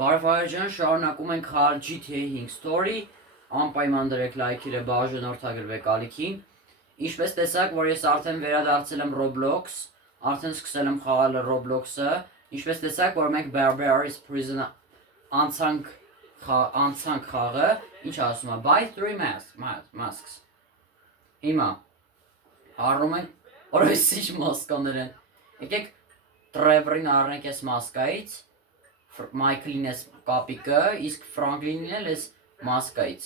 Բարվայաջան շարունակում ենք խաղալ GTA 5 Story, անպայման դրեք լայքերը, բաժանորդագրվեք ալիքին։ Ինչպես տեսակ, որ ես արդեն վերադարձել եմ Roblox, արդեն սկսել եմ խաղալ Roblox-ը, ինչպես տեսակ, որ մենք Barbarous Prison անցանք խաղը, ինչ ասում է, buy 3 masks։ Հիմա, առնում ենք, որպես ինչ մասկաներ են, եկեք Trevor-ին առնենք ես մասկայից, Michael-ին ես կապիկը, իսկ Franklin-ին էլ ես մասկայից,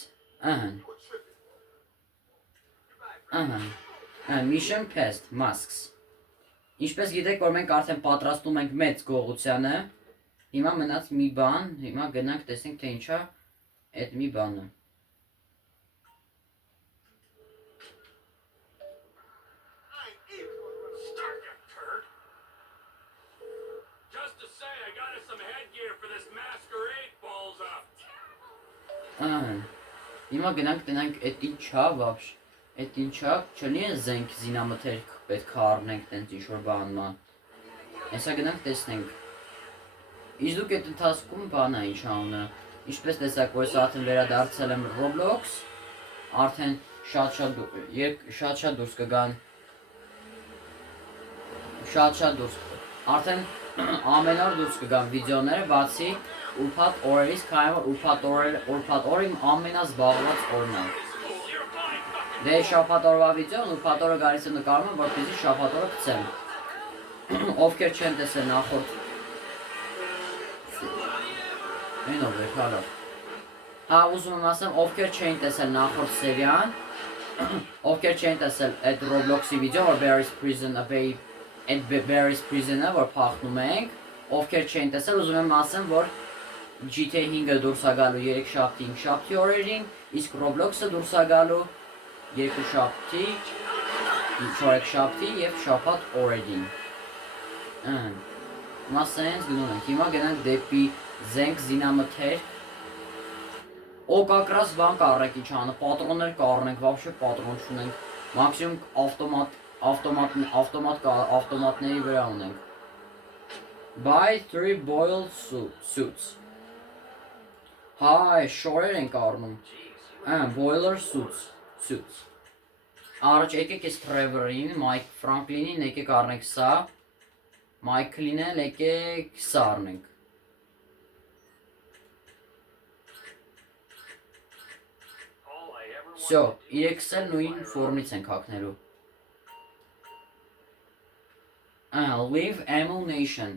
Mission Pest, masks։ Ինչպես գիտեք, որ մենք արդեն պատրաստում ենք մեծ գողությանը, հիմա մնաց մի բան, հիմա գնանք տեսենք, թե ինչա այդ մի բանը։ Հիմա գնանք տնանք էդ ինչա վաբշ, էդ ինչա, չլի են զենք զինամթերք պետք է առնենք տենց ինչ-որ բանման, հեսա գնանք տեսնենք, իս դուք էդ ընթացքում բան է ինչ անունը, ինչպես տեսակ, որ ես արդեն վերադարձել եմ Roblox, արդեն շատ դուրս կգան, շատ դուրս, արդեն ամեն օր դուրս կգան վիդեոները, բացի ուրբաթ օրերից, քանի որ ուրբաթ օրը իմ ամենազբաղված օրն է։ Դե շաբաթ օրվա վիդեոն ուրբաթ օրը գալիս եմ նկարում եմ, որպեսզի շաբաթ օրը գցեմ։ Ովքեր չեն տեսել նախորդ Այնով է, հալա։ Հա, ուզում եմ ասեմ, ովքեր չէին տեսել նախորդ սերիան, ովքեր չէին տեսել այդ Roblox-ի վիդեո, որ Barry's Prison-ը, որ փախնում ենք, ովքեր չէին տեսել, ուզում եմ ասեմ, որ GTA 5-ը դուրս է գալու 3 շաբթի, 5 շաբթի օրերին, իսկ Roblox-ը դուրս է գալու 2 շաբթի, 4 շաբթի և շաբաթ օրերին։ Հիմա սենց գնում ենք, հիմա գնանք դեպի զենք զինամթերք, օ կակրաս բան կառնենք ինչ անը, պատրոններ կառնենք, վաբշե պատրոն չունենք, մաքսիմում ավտոմատների վրա ունենք։ Buy 3 boiled suits։ Հայ, շորեր ենք առնում, boiler suits։ Առաջ եկեք ես Trevor-ին, Franklin-ին եկեք առնենք սա, Michael-ին էլ եկեք սա առնենք։ Սյո, իրեքս էլ նույն ֆորմից ենք հակնելու։ Leave ammunition։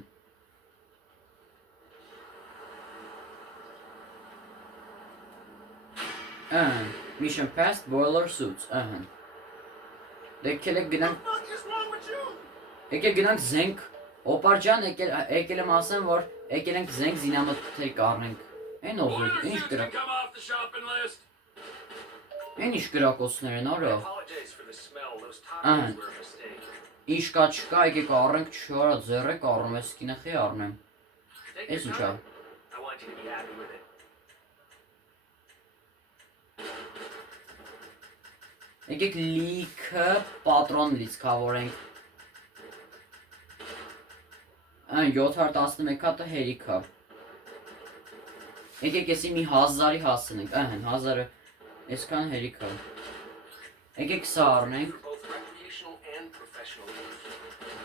Mission Pest, boiler suits, Եկել եք գնանք զենք, օպարջան եկել եմ ասեմ, որ եկել ենք զենք զինամթերք առնենք, են ով է, ինչ գրակ, են ինչ գրակոցներ են արա, ինչ կա չկա, եկեք առնենք չորա, ձեռեք առնում, ես կինախի առնեմ, ես ինչա, եկեք լիքը պատրոն լիցքավորենք, 711 հատը հերիք է, եկեք եսի մի 1000-ի հասնենք, 1000-ը, եսքան հերիք է, եկեք սա առնենք,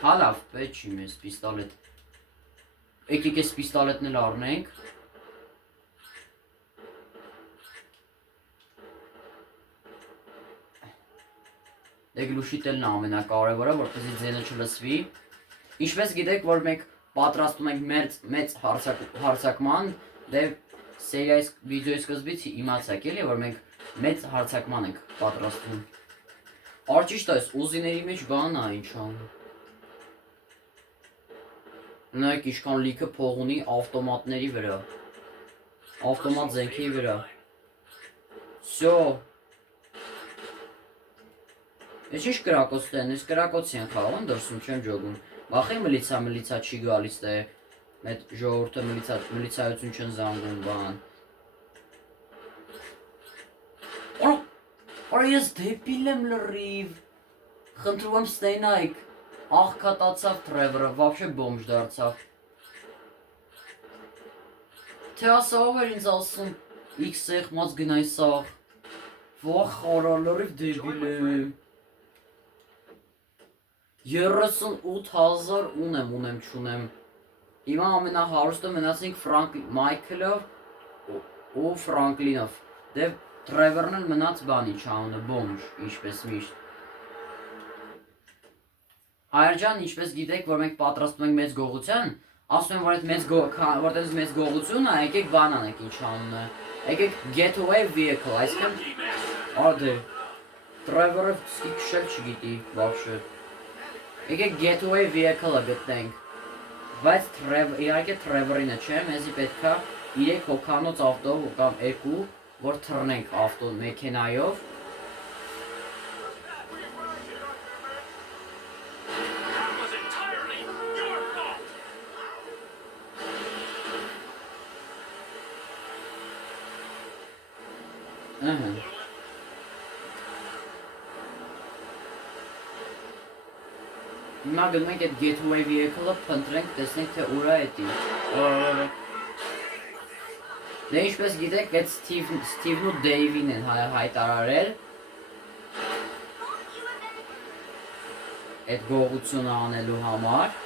հալավ, պետ չի մեզ պիստալետ, եկեք ես պիստալետն էլ առնենք, դե գլուշիտելն ամենակարևորը, որպեսզի ձենը չլսվի, ինչպես գիտեք, որ մենք պատրաստում ենք մեծ հարցակման, դե սերիայի վիդեոյի սկզբից իմացաք էլի, որ մենք մեծ հարցակման ենք պատրաստում։ Արջիշտ այս, ուզիների մեջ բան է ինչ անում։ Նայք իշքան լիքը փող ունի ավտոմատների վրա, ավտոմատ զենքի վրա։ Սյո, ես ինչ կրակոց տեն, ես կրակոցի են խաղում դրսում չեմ ջոգում, բախի մլիցա չի գալիս թե մետ ժողորդը մլիցայություն չեն զանգում բան։ Օր ես դեպիլ եմ լրիվ, խնդրում եմ ստենայք, աղքատացավ Trevor-ը, վաբշե բոմժ դարձավ։ Թե ասա ով էր ինձ ասում X եղմած գնայ սաղ։ Վախ խարալարիվ դեբիլ եմ։ 38,000 ունեմ չունեմ։ Հիմա ամենահարուստը մնացինք Մայքլով ու Ֆրանկլինով։ Դե Տրևորն էլ մնաց բանի չանունը բոմժ, ինչպես միշտ։ Հայր ջան, ինչպես գիտեք, որ մենք պատրաստում ենք մեծ գողության, ասում եմ, որ այդ մեծ գողությունը, եկեք բան անենք ինչ անունը։ Եկեք getaway vehicle, այսինքն ադե Տրևորը քշել չգիտի, вообще։ Եկեք getaway vehicle-ը գտնենք։ Բայց իհարկե Տրևորինը չէ, մեզի պետքա 3 հոգանոց ավտո կամ 2, որ թռնենք ավտո մեքենայով։ Հիմա գնում ենք այդ getaway vehicle-ը փնտրենք, տեսնենք թե ուր է էդի։ Դե ինչպես գիտեք, այդ Սթիվն ու Դեյվին են հայտարարել այդ գողությունը անելու համար։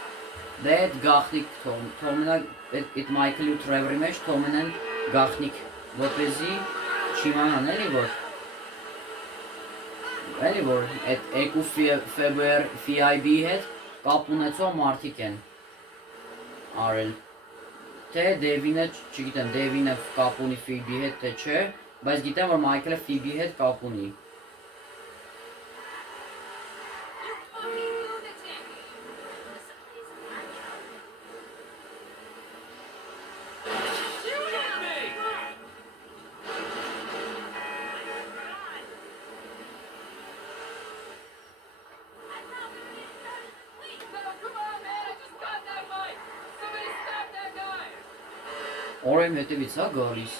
Դե այդ գաղտնիք թողնեն այդ Մայքլի ու Տրևորի մեջ թողնեն գաղտնիք, որպեսզի չիմանան էլի որ այդ EQ FIB-ի հետ կապ ունեցող մարդիկ են արել։ Թե Դեվինը, չգիտեմ, Դեվինը կապ ունի FIB-ի հետ թե չէ, բայց գիտեմ, որ Մայքլը FIB-ի հետ կապ ունի։ Օրեմ հետևից հա գալիս։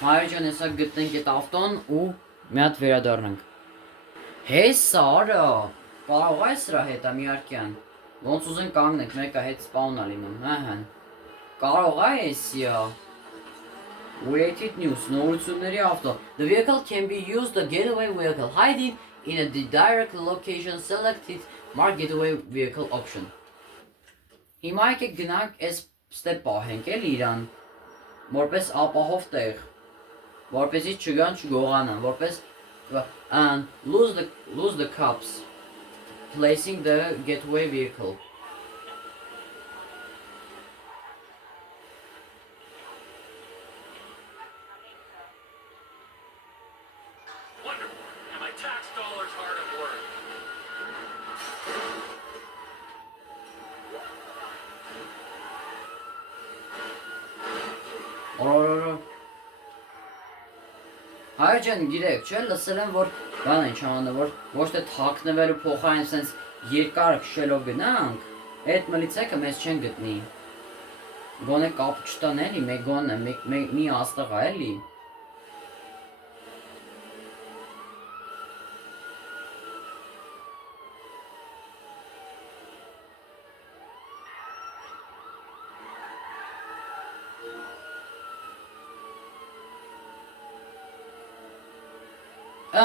Հայր ջան, հեսա գտնենք այդ ավտոն ու մի հատ վերադառնանք։ Հե Սարա, կարող է սրա հետ ամիարկյան։ Ոնց ուզեն կանգնենք, մեկը հետ սպաունա լինում, հահան։ Կարող է էսիա։ Waited news, նորությունների ավտո. The vehicle can be used a getaway vehicle hiding in a direct location selected mark getaway vehicle option. Հիմա եկեք գնանք այս ստեպ պահենք էլ իրան, որպես ապահով տեղ, որպեսի չգան չգողանան, որպես lose the cops, placing the getaway vehicle. Հայր ջան, գիրեք, չէ, լսել եմ, որ բան են չանունը, որ ոչ թե թաքնվելու փոխարեն սենց երկար քշելով գնանք, այդ մլիցեքը մեզ չեն գտնի։ Գոնե կապ չտան էլի, մեկ գոնը, մի աստղա էլի։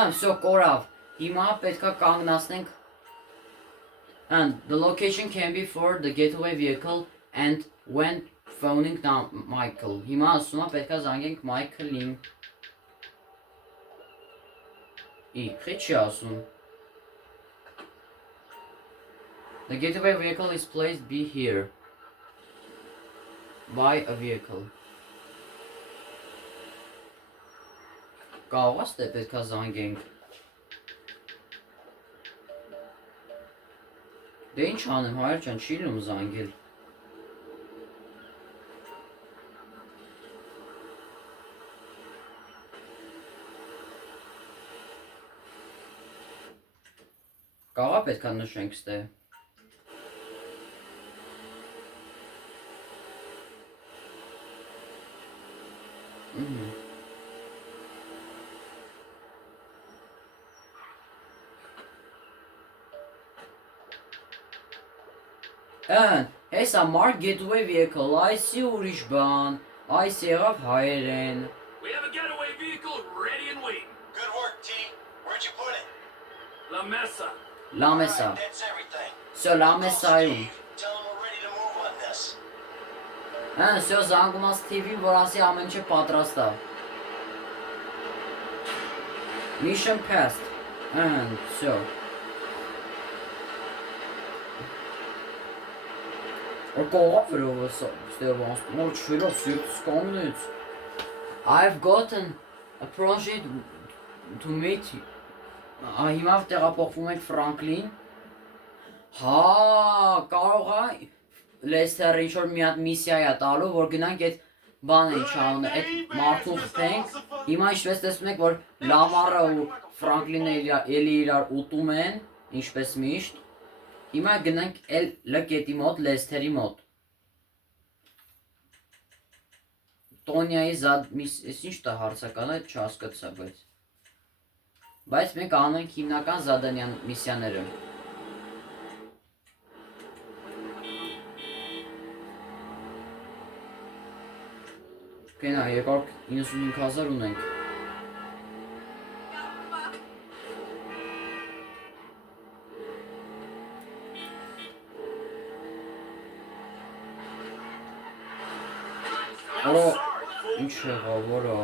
Всё, կորավ, հիմա պետքա կանգնացնենք And the location can be for the getaway vehicle and when phoning down Michael. Հիմա ասում է պետքա զանգենք Michael-ին։ Քիչ չի ասում։ The getaway vehicle is placed be here. By a vehicle. Կարող ես թե պետքա զանգենք։ Դե ինչ անեմ, հայր ջան, չի լինում զանգել։ Կարա պետքա նշենք ստե։ Հեսա Mark Getaway Vehicle, այսի ուրիշ բան, այս եղավ հայերեն։ We have a getaway vehicle ready and waiting. Good work, T. Where'd you put it? La Mesa. La Mesa, Alright, that's everything. սո La Call Mesa-յում։ Steve. Tell him we're ready to move on this. Սո զանգում ես TV-ին, որ ասի ամեն ինչը պատրաստ է։ Mission passed, սո։ Կողավ վերով ստեղվանց, մոր չվելով սիրտս կամնից։ I've gotten a project to meet հիմա տեղափոխվում ենք Ֆրանկլին։ Հա, կարող է Լեսթերը ինչ-որ մի հատ միսիա է տալու, որ գնանք այդ բանը ինչ անը, այդ մարդուն խփենք։ Հիմա ինչպես տեսնում եք, որ Լամարը ու Ֆրանկլինը էլի իրար ուտում են, ինչպես միշտ։ Հիմա գնանք էլ լկետի մոտ, Լեսթերի մոտ։ Տոնիայի ես ինչ տա հարցական է, չհասկացա, բայց մենք անենք հիմնական զադանյան միսիաները։ Կենա 295,000 ունենք։ Որո ինչ եղավ, որո։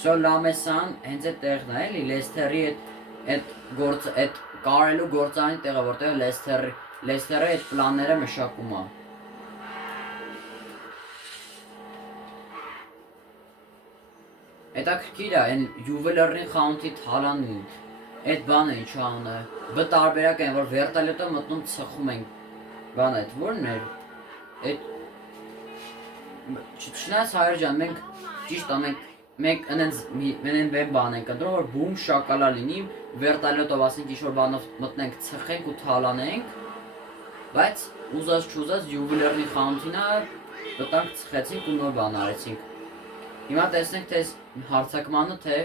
Սո Լամեսան հենց այդ տեղն է, էլի Լեսթերի այդ կարելու գործանի տեղը, որտեղ Լեսթերը այդ պլանները մշակում է։ Հետաքրքիր է, այն յուվելրի խանութի թալանին, այդ բանը ինչ անը, բտարբերակ են, որ վերտալետով մտնում ծխում ենք, բան այդ, որն էր, այդ, չնայած հայր ջան, մենք, ճիշտ է, մենք ընեն բեն բան ենք ընտրում, որ բում շակալա լինի, վերտալետով ասենք ինչ-որ բանով մտնենք, ծխենք ու թալանենք, բայց ուզած չուզած յուվելրի խանութինը բտանք ծխեցինք ու նոր բան արեցինք։ Հիմա տեսնենք թե հարցակմանը թե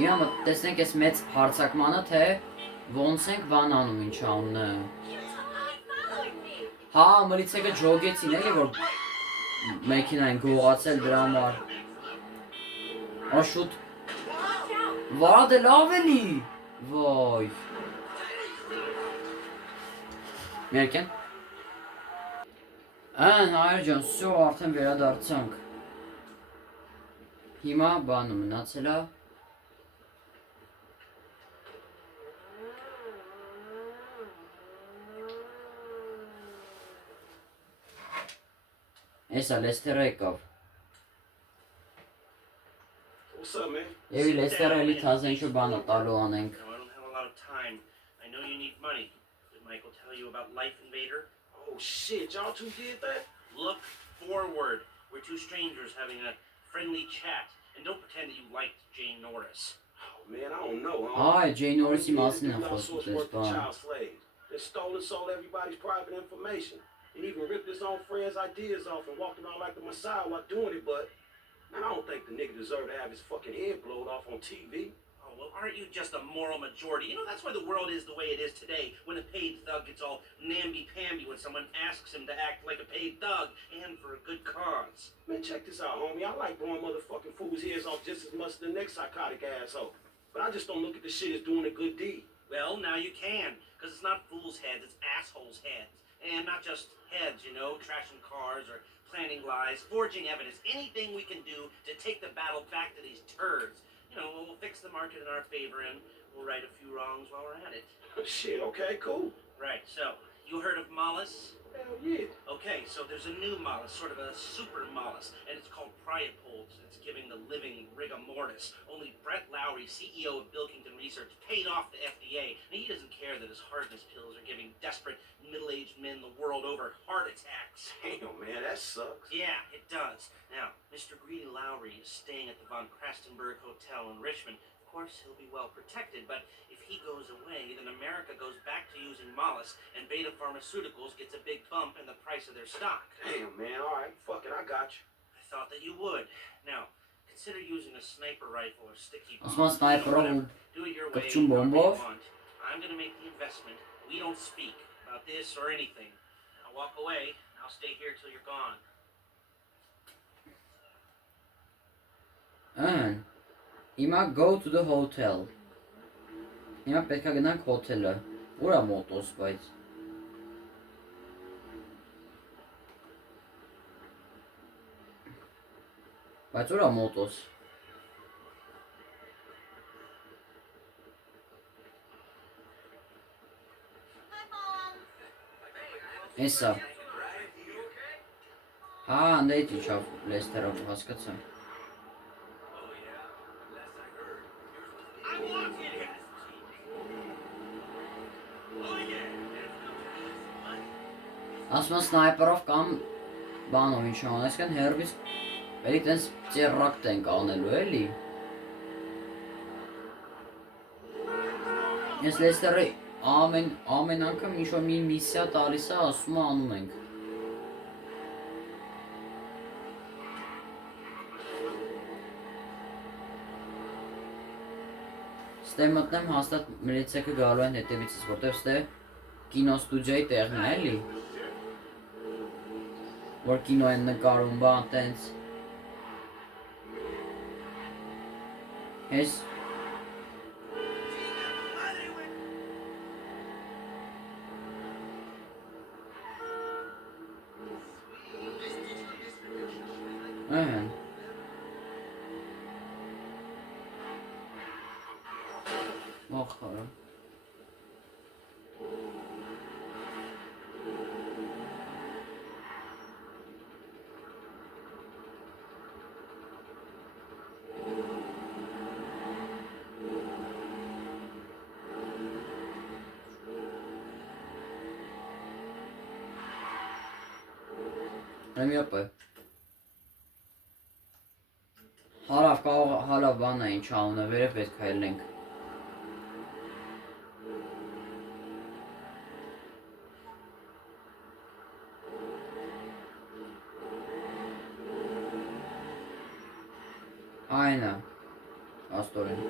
Հիմա տեսնենք այս մեծ հարցակմանը թե ոնց ենք բան անում ինչ անունը։ Հա, մլիցեկը ջոգեցին էլի որ մեքենային գողացել դրա համար։ Աշուտ Վարադը լավ էլի։ Վայ։ Մերկեն հայր ջան, սո արդեն վերադարձանք։ Հիմա բանը մնացել է։ Էսա Լեսթերը եկավ։ What's up, man? Եվի Լեսթերը էլի թազը ինչ-որ բանը տալու անենք։ No, I don't have a lot of time. I know you need money. Did Michael tell you about Life Invader? Oh shit, y'all two did that? Look forward. We're two strangers having a friendly chat. And don't pretend that you liked Jane Norris. Oh man, I don't know. Այ Ջեյն Նորիսի մասին է All խոսում sorts դες work for բան։ child slaves. They stole and sold everybody's private information. And even ripped his own friends' ideas off and walked around like the Messiah while doing it, but man, I don't think the nigga deserved to have his fucking head blown off on TV. Oh, well, aren't you just a moral majority? You know, that's why the world is the way it is today, when a paid thug gets all namby-pamby when someone asks him to act like a paid thug, and for a good cause. Man, check this out, homie. I like blowing motherfucking fools' heads off just as much as the next psychotic asshole. But I just don't look at the shit as doing a good deed. Well, now you can, because it's not fools' heads, it's assholes' heads. And not just heads, you know, trashing cars or planning lies, forging evidence, anything we can do to take the battle back to these turds. You know, we'll fix the market in our favor and we'll right a few wrongs while we're at it. Shit, okay, cool. Right, so, you heard of Mollis? Hell yeah. Okay, so there's a new Mollis, sort of a super Mollis, and it's called Priapult. It's giving the living rigor mortis. Only Brett Lowry Lowry, CEO of Bilkington Research, paid off the FDA, and he doesn't care that his hardness pills are giving desperate middle-aged men the world over heart attacks. Damn, man, that sucks. Yeah, it does. Now, Mr. Greedy Lowry is staying at the Von Krastenberg Hotel in Richmond. Of course, he'll be well protected, but if he goes away, then America goes back to using Mollus, and Beta Pharmaceuticals gets a big bump in the price of their stock. Damn, man, all right, fuck it, I got you. I thought that you would. Now, consider using a sniper rifle or sticky bomb. Ասում սնայպերով Do it your way. կպչում բոմբով։ however you want. I'm gonna make the investment. We don't speak about this or anything. I'll walk away. I'll stay here till you're gone. Ան Հիմա go to the hotel։ Հիմա պետք է գնանք հոթելը։ Ուր է մոտոս, բայց ուր է մոտոս։ Էսա։ Հա, անդեյթ իջավ Լեսթերով, հասկացա։ I want it. Oh yeah. Ասում են սնայպերով կամ բանով ինչ անես, այսքան հերբից պետք տենց ծերրակ տենք անելու էլի։ Ես Լեսթերը ամեն անգամ ինչ-որ մի միսիա տալիս է, ասում է անում ենք։ Ստե մտնեմ հաստատ մրիցեքը գալու են հետևիցս, որտև ստե կինոստուդիայի տեղն է էլի։ Որ կինո են նկարում բան տենց։ Հես Ահն Ախարը Ամիապը Հարավ կարող հալա բան է ինչ անունը, վերև պետք է ելնենք։ Այն է, աստորեն։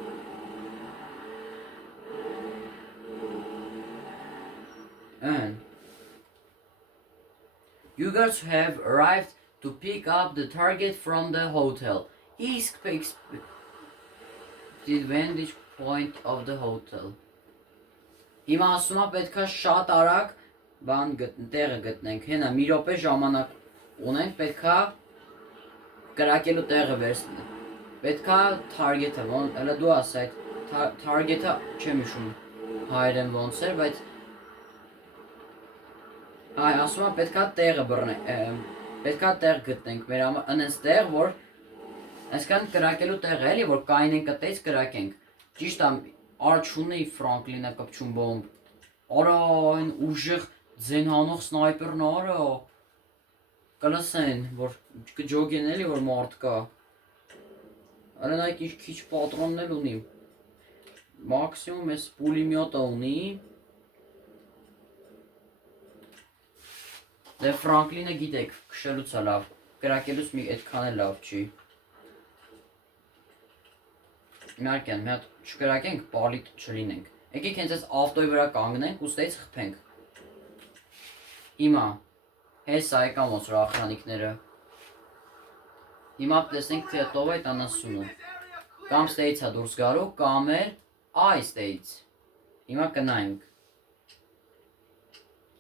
Ան You guys have arrived to pick up the target from the hotel. East picks the vantage point of the hotel. Հիմա ասում է պետքա շատ արագ բան տեղը գտնենք, հենա մի րոպե ժամանակ ունենք, պետքա կրակելու տեղը վերցնենք։ Պետքա target-ը, հələ դու ասա այդ target-ը չեմ հիշում հայերեն ոնց էր, բայց Այ ասում է պետքա տեղը բռնենք, պետքա տեղ գտնենք, մեր անենց տեղ, որ այսքան կրակելու տեղը էլի, որ կայնեն կտեց կրակենք։ Ճիշտ է, Արչունի Ֆրանկլինը կպչում բոմբ։ Արա այն ուժեղ ձենհանող սնայպերն արա։ Կլսեն, որ կջոգեն էլի, որ մարդ կա։ Արեն այդ ինչ քիչ պատրոնն էլ ունի։ Մաքսիմում էս պուլիմյոտը ունի։ Դե Ֆրանկլինը գիտեք, քշելուց է լավ, կրակելուց մի այդքան էլ լավ չի։ Իհարկե, մի հատ չկրակենք, պալիտ չլինենք։ Եկեք հենց այս ավտոյի վրա կանգնենք ու ստեից խփենք։ Հիմա, հեսա եկամ ոսր ախրանիկները։ Հիմա տեսնենք, թե տով է այդ անասունը։ Կամ ստեից է դուրս գալու, կամ էլ այ ստեից։ Հիմա կնայինք։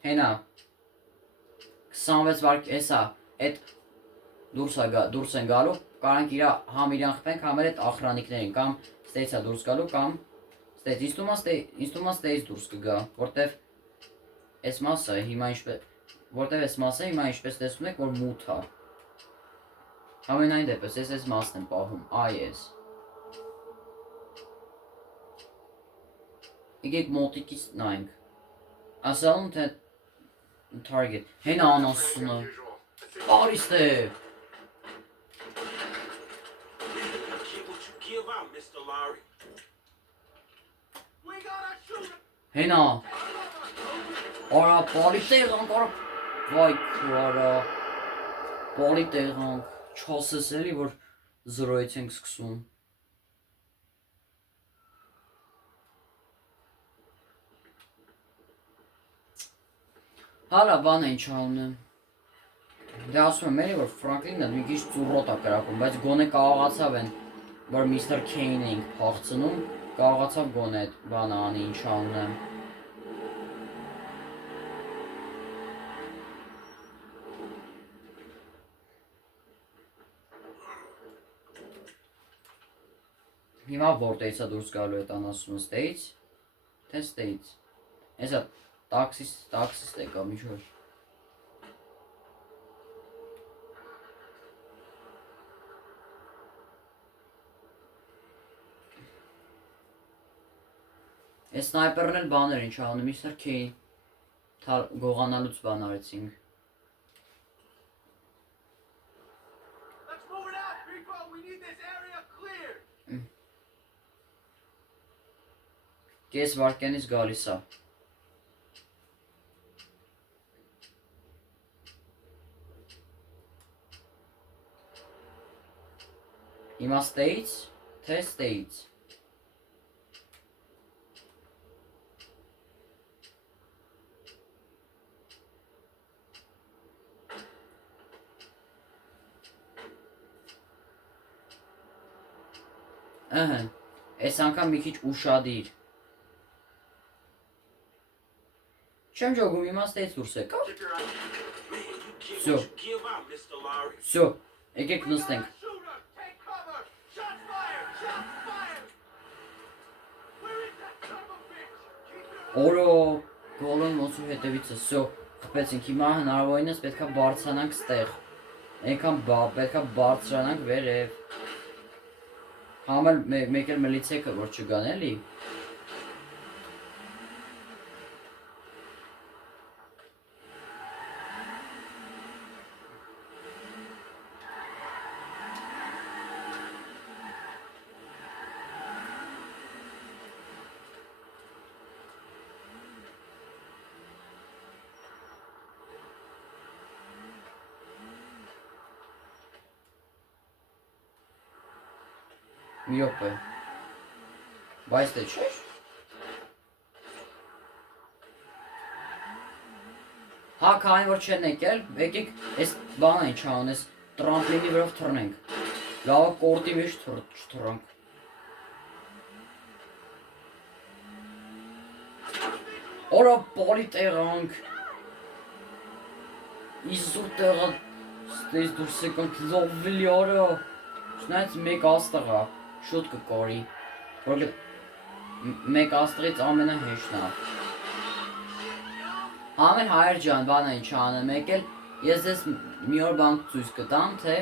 Հենա 26 վարկ էսա, այդ դուրս են գալու, կարանք համ իրան խպենք, համ էլ այդ ախրանիկներին, կամ ստեյցա դուրս գալու, կամ ստեյց, ինձ թվում է ստեյց դուրս կգա, որտև այս մասը հիմա ինչպես տեսնում եք, որ մութ է։ Համենայն դեպս, ես այս մասն եմ պահում, այ ես։ Եկեք մոտիկից նայենք։ Ասալում թե target։ Հենա անասունը։ Արիստե։ Get what you give out, Mr. Lowry. We gotta shoot him. Հենա։ Արա պալի տեղանք, արա։ Վայ քուարա։ Պալի տեղանք։ Չասես էլի, որ 0-ից ենք սկսում։ Հալա բան են չանունեմ։ Դե ասում եմ էլի, որ Ֆրանկլինը մի քիչ ծուրոտ է կրակում, բայց գոնե կարողացավ են, որ Միսթր Քեյնը ինք փախցնում, կարողացավ գոնե այդ բանը անի, ինչ անունեմ։ Հիմա որտեղից է դուրս գալու այդ անասունը ստեից, թե ստեից։ Էսա տաքսիստ եկա միջոր։ Այս սնայպերն էլ բաներ ինչ անում, Միսթր Քեյն գողանալուց բան արեցինք։ Let's move it out, people. We need this area cleared. Կես վարկյանից գալիս է։ Հիմա ստեից, թե ստեից։ Ըհը, այս անգամ մի քիչ ուշադիր։ Չեմ ջոգում, հիմա ստեից դուրս եկա։ Man, you get So. what you give out, Mr. Lowry. Всё, եկեք նստենք։ Shoot him. Take cover. Shots fired. Shots fired. Where is that son of a bitch? Keep your Օրո, գոլոն ոնցու հետևիցը, всё, խփեցինք, հիմա հնարավորինս պետքա բարձրանանք ստեղ։ Այնքան պետքա բարձրանանք վերև։ Համել մեկ էլ միլիցիա որ չգան էլի։ Մի րոպե։ Բայց դե չէ։ Հա, քանի որ չեն եկել, եկեք այս բանը ինչ անեն, այս տրամպլինի վրով թռնենք։ Լավ կորտի մեջ չթռանք։ Օրա պոլի տեղանք։ Իզուր տեղը ստեյս դուրս եկանք լովելի արա։ Չնայած մեկ աստղա, շուտ կկորի, որ մեկ աստղից ամենահեշտն է։ Համեր հայր ջան, բանը ինչ անեմ եկել, ես ես մի օր բան ցույց կտամ, թե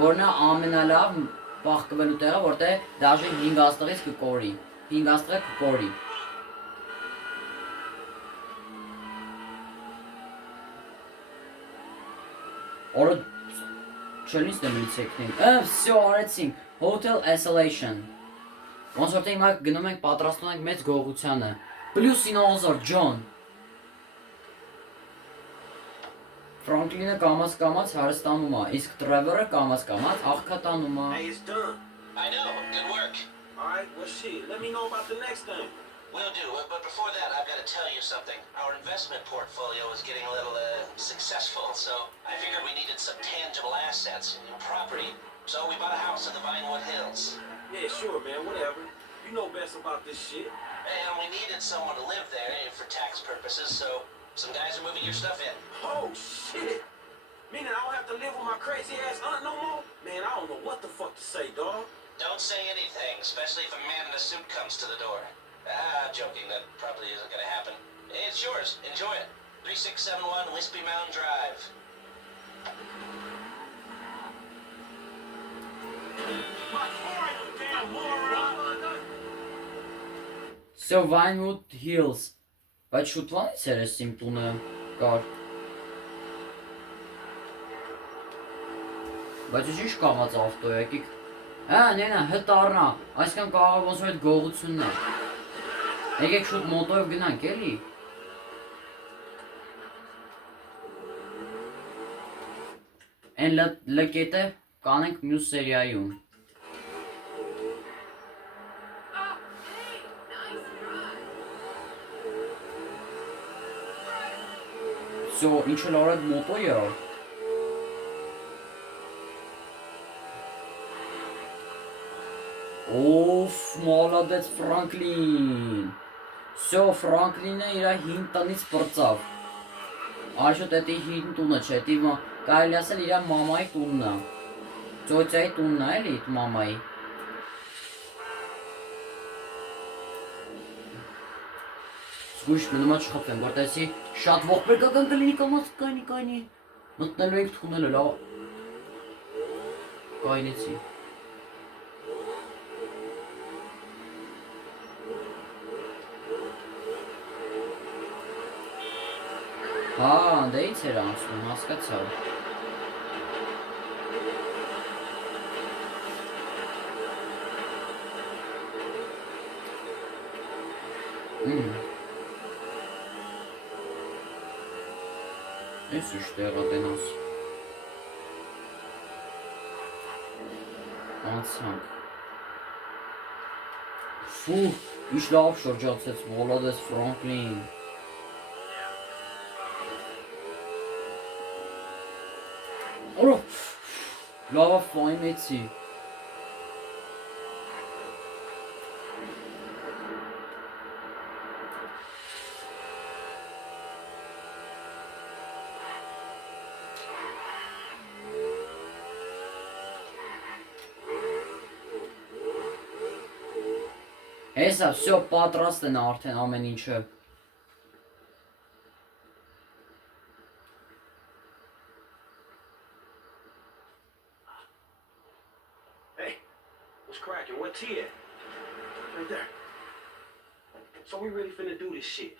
որն է ամենալավ բախկվելու տեղը, որտեղ դաժե 5 աստղից կկորի, 5 աստղը կկորի։ Օրը չելինց դեմից եկնենք, վսյո արեցինք, Hotel Isolation։ Ոնց որ թե հիմա գնում ենք պատրաստում ենք մեծ գողությանը, պլյուս 9000 ջան։ Ֆրանկլինը կամաց հարստանում է, իսկ Տրևորը կամաց աղքատանում է։ Hey, it's done. I know. Good work. All right, well, shit. Let me know about the next thing. Will do, but before that, I've got to tell you something. Our investment portfolio is getting a little, successful, so I figured we needed some tangible assets and property. So we bought a house in the Vinewood Hills. Yeah, sure, man. Whatever. You know best about this shit. And we needed someone to live there for tax purposes, so some guys are moving your stuff in. Oh, shit. Meaning I don't have to live with my crazy ass aunt no more? Man, I don't know what the fuck to say, dog. Don't say anything, especially if a man in a suit comes to the door. Ah, joking, that probably isn't gonna happen. It's yours, enjoy it. 3671 Wispy Mountain Drive. So Vinewood Hills. Բայց շուտվանից էր էս իմ տունը կար։ Բայց ինչ կամած ավտո եկիք։ Հա, նենա, հտ առնա, այսքան կարող ոնց որ այդ գողությունն է։ Եկեք շուտ մոտոյով գնանք, էլի։ Են լկետը կանենք մյուս սերիայում։ So, ինչ էլ արդ մոտոյը։ Օֆ, մալադեց Ֆրանկլին։ So, Ֆրանկլինը իր հին տնից պրծավ։ Այժմ դա հին տունը չէ, դիմա կարելի ասել իր մամայի տունն է։ Ծոցայի տունն է, էլի մամայի։ Զգույշ մնում է չխփվեն, որտեսի շատ ողբերգական կլինի կամաց կայնի։ Մտնելու ենք թունելը, լավ։ Կայնեցի։ Հա, դե ինչ էր անցնում, հասկացա։ Ես ուշ տեղա դենաս։ Անցանք։ Ֆու, ինչ լավ շրջացեց Վոլադես Ֆրանկլին։ Օ, լավա ֆայնեցի։ Հեսա, всё, պատրաստ են արդեն ամեն ինչը։ Hey, what's cracking? Where T at? Right there. So we really finna do this shit.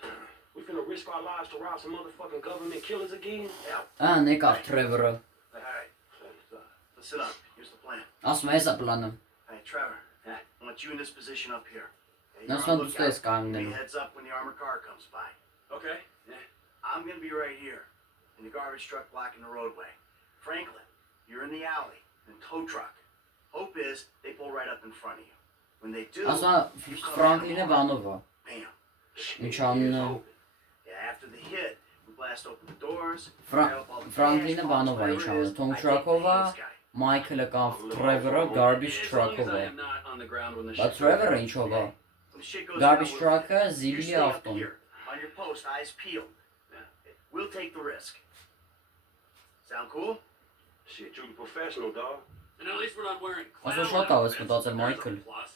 We finna risk our lives to rob some motherfucking government killers again? Ա, նեկար Թրևորը։ Alright, let's sit up. Here's the plan. Ասում է, հեսա պլանը։ Hey, Trevor, I want you in this position up here. Okay, That's you're on not lookout. this guy, Give me no. heads up when the armored car comes by. Okay, yeah. I'm gonna be right here, in the garbage truck blocking the roadway. Franklin, you're in the alley, in the tow truck. Hope is they pull right up in front of you. When they do, Ասում է, Ֆրանկլինը բանով է։ bam. Ինչ անում է։ Yeah, after the hit, we blast open the doors. Ֆրանկլինը բանով է ինչ անում։ Թոմ Թրակով է, Մայքլը կամ Թրևորը garbage truck-ով է։ Բայց Թրևորը ինչով է։ Garbage truck-ը զիլի ավտոն։ On your post, eyes peeled. We'll take the risk. Sound cool? Shit, you professional, dog. And at least we're not wearing Also clown shot out, outfits. but that's a There's Michael. plus.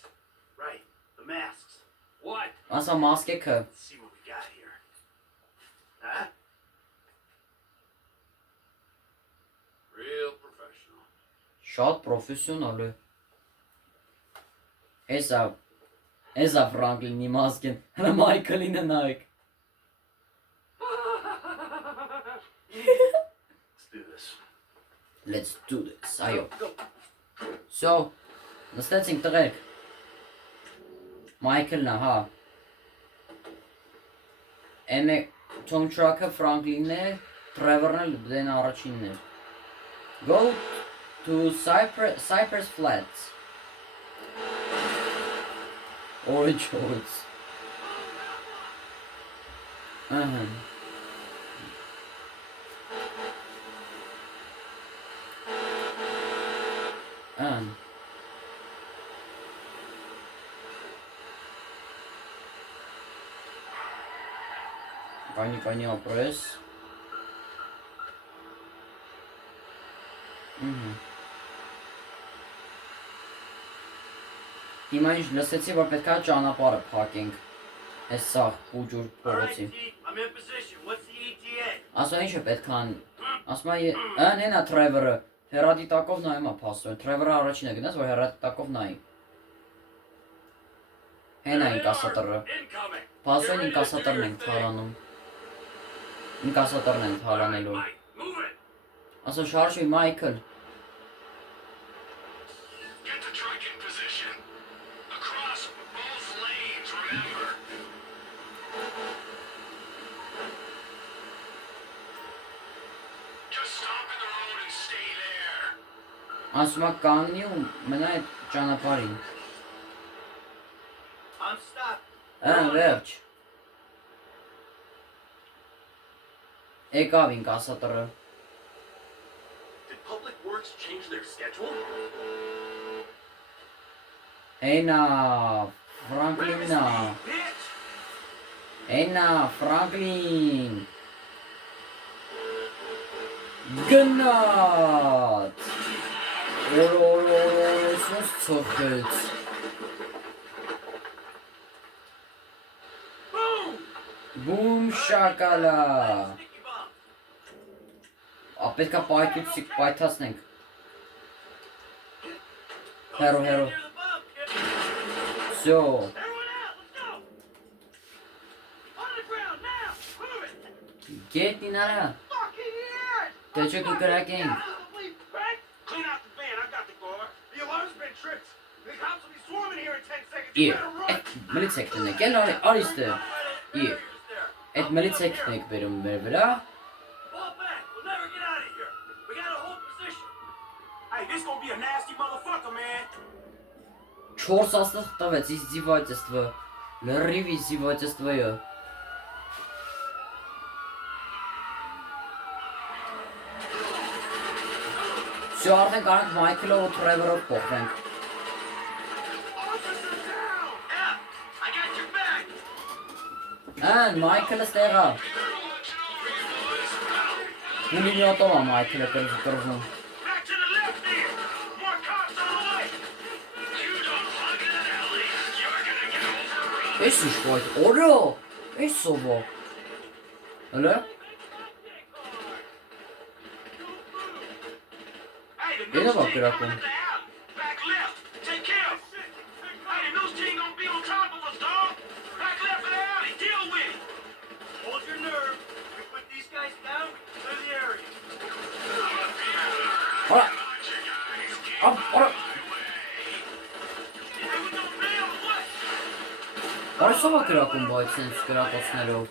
Right. The masks. What? Ասա մասկեքը։ Let's see what we got here. Huh? Real professional. Շատ պրոֆեսիոնալ է։ Էսա Ֆրանկլինի մասկեն, հնա Մայքլինը նայեք։ Let's do this. Let's do this, այո։ So, նստեցինք տղերք։ Մայքլն է, հա։ Էմե Թոմ Թրակը Ֆրանկլինն է, Թրևորն էլ դեն առաջինն է։ Go to Cypress Flats. Orange Woods. Ահա։ Կանի ապրես։ Հիմա ինչ լսեցի, որ պետք է ճանապարհը փակենք։ Այս սաղ ուջուր All right, փողոցի։ T, I'm in position. What's the ETA? Ասա ինչ է պետք է ան։ Ասում է, նենա Թրևորը հերադիտակով նայում է փաստորեն։ Թրևորը առաջինը գնաց, որ հերադիտակով նայի։ Հենա ինկասատորը։ Incoming. Բասեն ինկասատորն ենք թալանում։ Ինկասատորն ենք թալանելու։ Mike, move it. Ասա շարժի Մայքլ։ Get the truck in position. Across both lanes, remember. Just stop in the road and stay there. Ասում է կանգնի ու մնա այդ ճանապարհին։ I'm stopped. Վերջ։ Եկավ ինկասատորը։ Did Public Works change their schedule? Հենա Ֆրանկլիննա։ Bitch! Հենա Ֆրանկլին։ Գնաց։ Օրորորորոս ծխեց։ Boom! Բում շակալա։ Sticky bomb. Պետք է պայթացնենք։ Հերո։ Near the bomb, kid. Всё։ Everyone out, let's go. On the ground now. Move it. Գետնին արա։ Fucking yes! Դե չէ կկրակենք։ Clean out the van, I got the car. The alarm's been tripped. The cops will be swarming here in 10 seconds. You Իե, better run! այդ մլիցեքն է, կեն արիստը։ Իե, այդ մլիցեքն եք բերում մեր վրա։ Fall back. We'll never get out of here. We gotta hold position. Hey, this gonna be a nasty motherfucker, man. 4 աստղ տվեց издевательство. Լրիվ издевательство-ը։ Всё, արդեն կարող ենք Մայքլով ու Թրևորով փոխենք։ Officer down! Yeah, I got your back. Ան, Մայքլը ստեղա։ Պուլիմյոտով է Մայքլը կրվում։ Back to the left here! More cops on the way! You don't plug in that alley, you're gonna get overrun! Էս ինչ կոյտ, օրո, էս սովո։ Հլը, Hey, the Ele news vai team virar coming como? at the alley. Back left. Take care of it. Hey, the news team gonna be on top of us, dog. Back left of the alley. Deal with it. Hold your nerve. We put these guys down, clear the area. արա, արա, Hey, we gonna bail or what? արսով է կրակում բայց սենց կրակոցներով։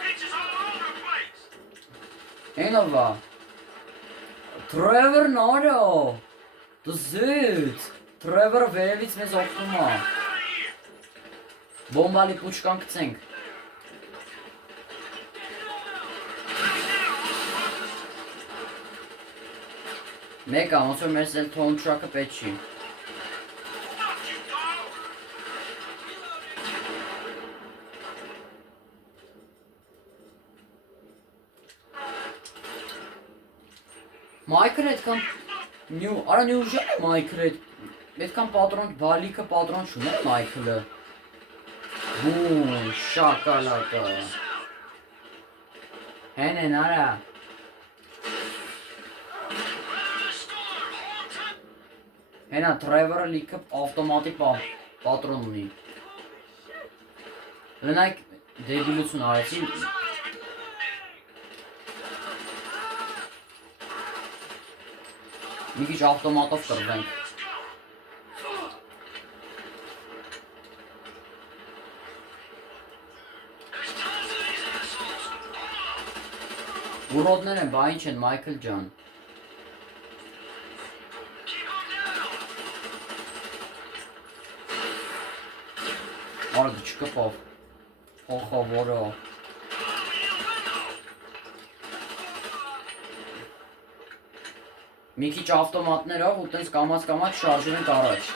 Bitches all over the place. Հենով է։ Թրևորն արո, դզիտ, Թրևորը վերևից մեզ օգնում է։ Out of here. Բոմբալի պուչկան կցենք։ Մեկ ոնց որ մեզ էլ թոն թրակը պետք չի։ Fuck you, dog. Մայքլը այդքան արա նյուժել է Մայքլը այդքան պատրոն բալիկը պատրոն չունի Մայքլը։ Բում շակալակա։ Հենեն արա։ Հենա Թրևորը լիքը ավտոմատիկ պատրոն ունի։ Լնայք դեբիլություն արեցին։ Մի քիչ ավտոմատով կռվենք։ Ուրոդներ են, բա ինչ են, Մայքլ ջան։ Արդ չկպավ։ Հոխա որո։ Մի քիչ ավտոմատներով ու տենց կամաց շարժում ենք առաջ։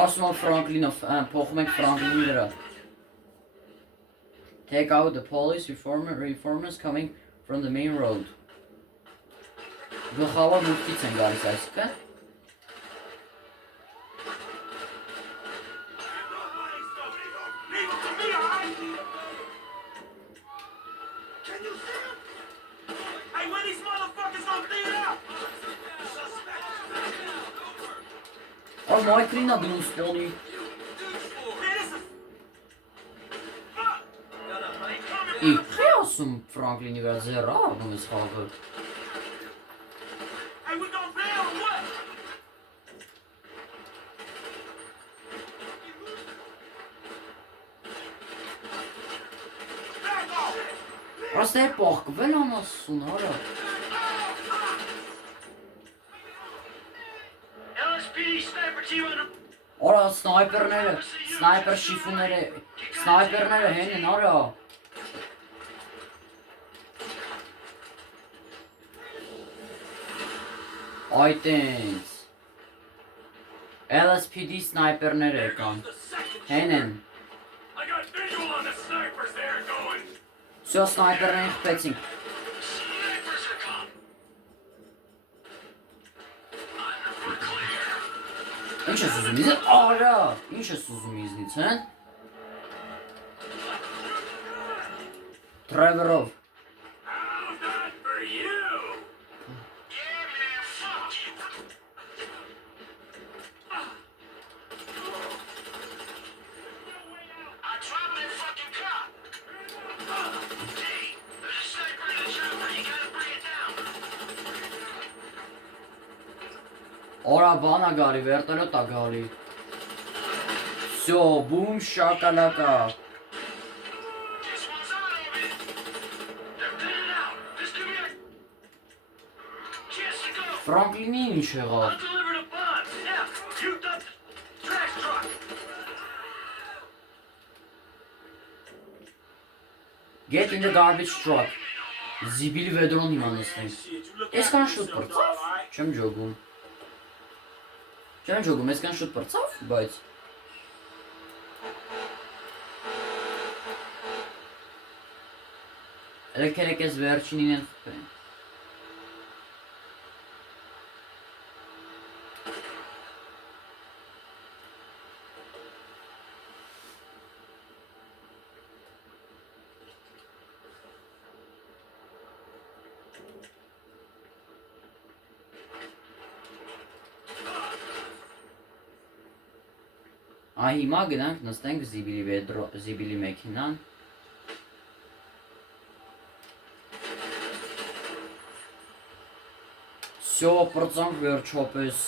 Ասում եմ Ֆրանկլինով, փոխում ենք Ֆրանկլինի վրա։ Take out the police reformers coming from the main road. Գլխավոր մուտքից են գալիս այսինքն։ Leave him to me, all right? Can you see him? Hey, when these motherfuckers gonna clean it up? Ո՞ր Մայքրինա գնում սպոնի։ Իքի ասում Ֆրանկլինի վրա ձեռը առնում ես խաղը։ Hey, we gonna bail or what? Back off! Просто է պողկվել անասուն, արա։ LSPD sniper team on the... Արա սնայպերները, սնայպեր շիֆուները, սնայպերները հեն են, արա։ Այդ ինձ։ LSPD սնայպերները եկան, The second հեն են։ I got visual on the snipers there going. Всё սնայպերներին խփեցինք։ Snipers are come. We're clear. Ինչ ես ուզում իզնից, արա, ինչ ես ուզում իզնից, հեն։ Թրևերով։ How's that for you? Yeah, man, fuck you. I dropped that fucking cop. Hey, there's a sniper in the chopper. You gotta bring it down. Արա բանա գալի, վերտելոտ ա գալի։ Всё, բում շակալակա։ This one's on, over. They're thinning out. This could be a chance to go. Ֆրանկլինի ինչ եղավ։ I'll deliver the bombs. Now, you dump the trash truck. Get in the garbage truck։ Զիբիլի վեդրոն իման նստենք։ Այսքան շուտ պրծավ։ Չեմ ջոգում։ Չեմ ջոգում, այսքան շուտ պրծավ, բայց Ելքերեք ես վերջինին են խփեն։ Հիմա գնանք նստենք զիբիլի մեքենան։ Всё, պրծանք վերջապես։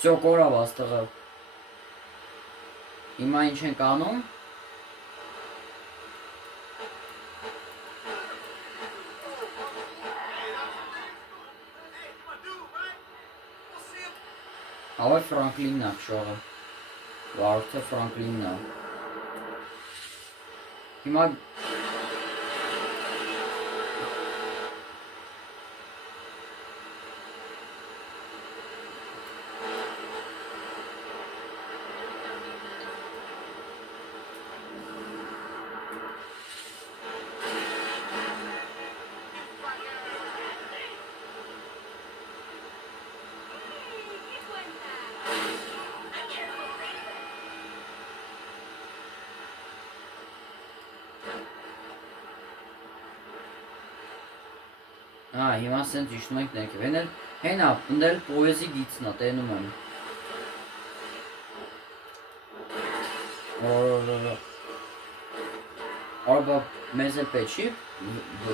Всё, կորավ աստղը։ Հիմա ինչ ենք անում։ Հավայ Ֆրանկլինն է շողը։ Վարդը Ֆրանկլինն է։ Հիմա հիմա սենց իշնում ենք ներքև, հենա, պնդել պոեզի գիցնա, տենում եմ։ Արբա մեզ էլ պետ չի,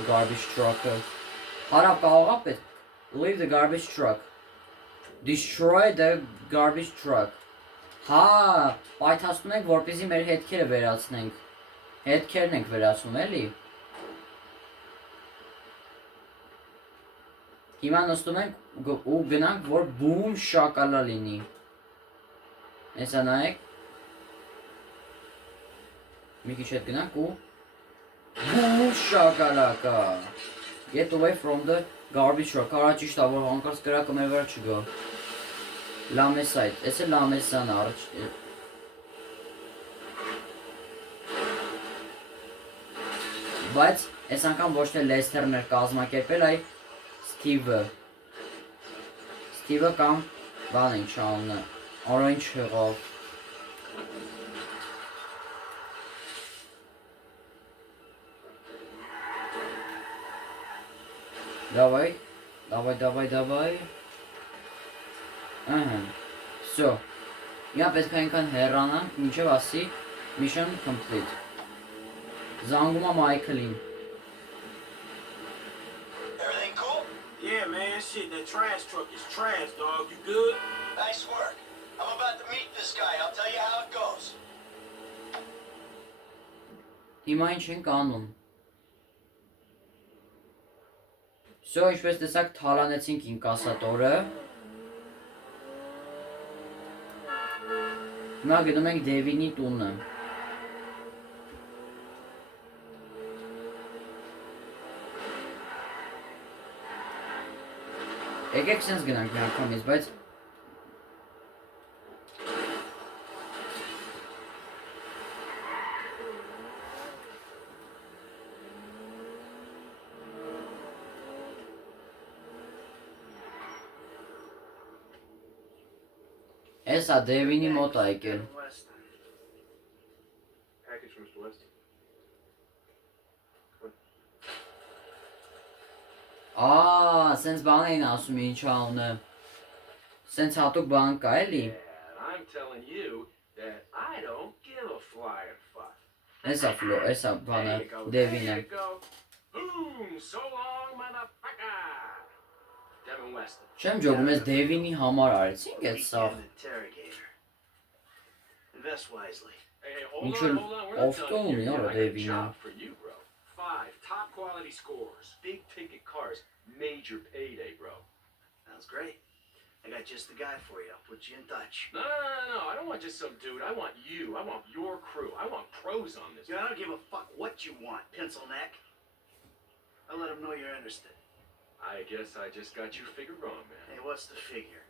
garbage truck-ը, հարավ կաղողա պետ, leave the garbage truck, destroy the garbage truck, հա, պայթասնում ենք, որպեսզի մեր հետքերը վերացնենք, հետքերն ենք վերացնում, էլի։ Հիմա նստում ենք ու գնանք, որ բում շակալա լինի։ Հեսա նայեք։ Մի քիչ հետ գնանք ու բում շակալակա։ Get away from the garbage truck։ Արա ճիշտ է, որ հանկարծ կրակը մեր վրա չգա։ Լամես այդ, ես է լամեսան առաջ։ Բայց այս անգամ ոչ թե Լեսթերն էր կազմակերպել, այ Steve-ը կամ բան ինչ անունը, արա ինչ եղավ, Давай. Давай. Ահա։ Всё։ Իա պետք է այնքան հեռանանք, մինչև ասի mission complete։ Զանգում է Մայքլին։ Everything cool? Yeah, man, shit, that trash truck is trash, dog. You good? Nice work. I'm about to meet this guy. I'll tell you how it goes. Հիմա ինչ ենք անում։ Всё, ինչպես տեսակ թալանեցինք ինկասատորը։ Հիմա գնում ենք Դևինի տունը։ Եկեք sense գնանք մի անգամից, բայց Էսա Դևինի մոտ ա եկել։ Weston. Package, Mr. Weston. Սենց բան էին ասում ինչ անունը։ Սենց հատուկ բան կա էլի։ And I'm telling you that I don't give a flying fuck. Էսա բանը Դևինը։ There you go. Boom, so long, motherfucker. Devin Weston. Չեմ ջոգում, ես Դևինի համար արեցինք այդ սաղ։ Weekend interrogator. Invest wisely. Hey, Ինչ hold որ on, we're not օֆտո done ունի here. արա I got a Դևինը։ job for you, bro. 5 top quality scores, big ticket cars, major payday, bro. Sounds great. I got just the guy for you. I'll put you in touch. No, I don't want just some dude. I want you. I want your crew. I want pros on this. I don't give a fuck what you want, pencil neck. I'll let him know you're interested. I guess I just got your figure wrong, man. Hey, what's the figure?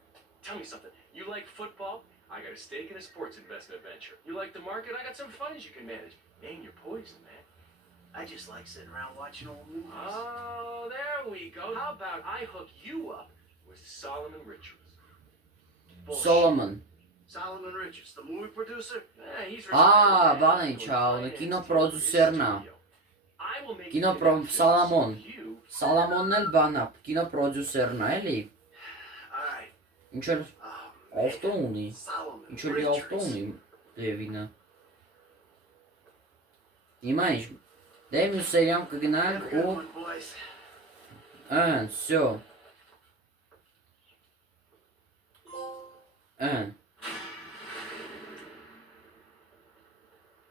Tell me something. You like football? I got a stake in a sports investment venture. You like the market? I got some funds you can manage. Name your poison, man. I just like sitting around watching old movies. Oh, there we go. How about I hook you up with Solomon Richards? Bullshit. Solomon։ Solomon Richards, the movie producer? Yeah, he's Ah, retired, man. բան He է was չալ, financed կինոպրոդյուսերն ա։ studio. I will make Կինո you պրո an Սալամոն։ you- Սալամոնն էլ բան ա, կինոպրոդյուսերն ա, էլի։ Alright. Ինչ որ Oh, օֆտո ունի։ Solomon Ինչ որ լի օֆտո Richards. ունի Դևինը։ Հիմա ինչ։ Դե մյուս սերիամ Have a կգնանք good ու one, boys. всё։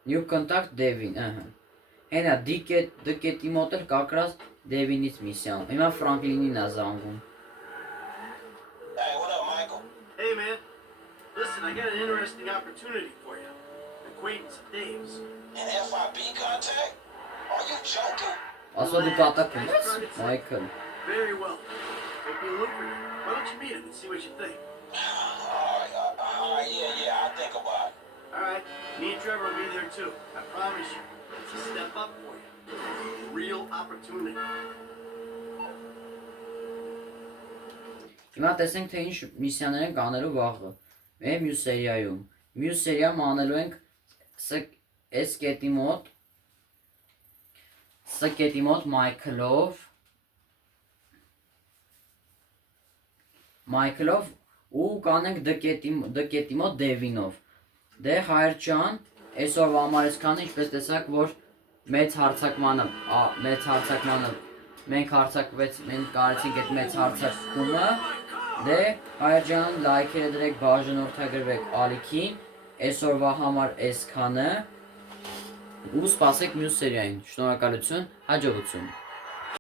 New contact Devin, Հենա դկետի մոտ էլ կակրած Դևինից միսիան։ Հիմա Ֆրանկլինին ա զանգում։ Hey, what up, Michael? Hey, man. Listen, I got an interesting opportunity for you. Acquaintance of Dave's. An FIB contact? Are you joking? Ասա դու կատակում ես, Մայքլ։ Very well. It'll be lucrative. Why don't you meet him and see what you think? Alright, yeah, I'll think about it. Alright, me and Trevor will be there too. I promise you. It's a step up for you. Real opportunity. Հիմա տեսենք թե ինչ միսիաներ ենք անելու վաղը։ Մեր մյուս սերիայում։ Մյուս սերիայում անելու ենք S կետի մոտ S կետի մոտ Մայքլով ու կանենք D կետի մոտ Դևինով։ Դե հայր ջան, այսօրվա համար այսքանը, ինչպես տեսակ, որ մեծ հարցակմանը մենք կարեցինք այդ մեծ հարցակումը, դե հայր ջան, լայքերը դրեք, բաժանորդագրվեք ալիքին, այսօրվա համար այսքանը ու սպասեք մյուս սերիային, շնորհակալություն, հաջողություն։